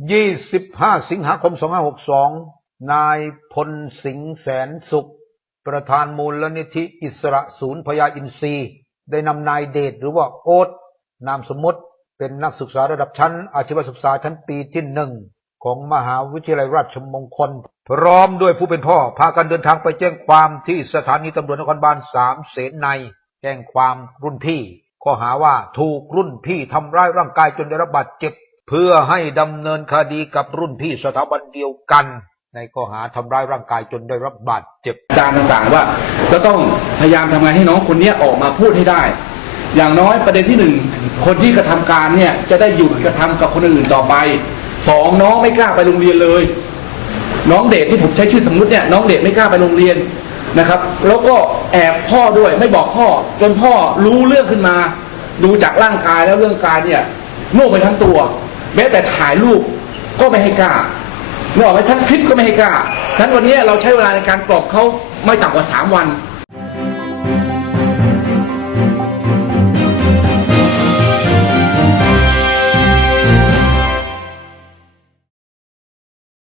25สิงหาคม2562นายพลสิงห์แสนสุข ประธานมูลนิธิอิสระศูนย์พญาอินทรีย์ ได้นำนายเดชหรือว่าโอ๊ตนามสมมติเป็นนักศึกษาระดับชั้น อาชีวศึกษาชั้นปีที่หนึ่งของมหาวิทยาลัยราชมงคล พร้อมด้วยผู้เป็นพ่อ พากันเดินทางไปแจ้งความที่สถานีตำรวจนครบาลสามเสนในแจ้งความรุ่นพี่ข้อหาว่าถูกรุ่นพี่ทำร้ายร่างกายจนได้รับบาดเจ็บ เพื่อให้ดำเนินคดีกับรุ่นพี่สถาบันเดียวกัน ในข้อหาทำร้ายร่างกายจนได้รับบาดเจ็บจารย์ต่างๆว่าก็ต้องพยายามทำงานให้น้องคนนี้ออกมาพูดให้ได้ อย่างน้อยประเด็นที่หนึ่งคนที่กระทำการเนี่ยจะได้หยุดกระทำกับคนอื่นต่อไปสองน้องไม่กล้าไปโรงเรียนเลย น้องเดชที่ผมใช้ชื่อสมมุติเนี่ยน้องเดชไม่กล้าไปโรงเรียนนะครับ แล้วก็แอบพ่อด้วยไม่บอกพ่อ จนพ่อรู้เรื่องขึ้นมา ดูจากร่างกายแล้วเรื่องกายเนี่ยน่ไปทั้งตัว แม้แต่ถ่ายรูปก็ไม่ให้กล้าไม่ออกไปทั้งคลิปก็ไม่ให้กล้าฉะนั้นวันนี้เราใช้เวลาในการกรอบเขาไม่ต่ำกว่า 3 วัน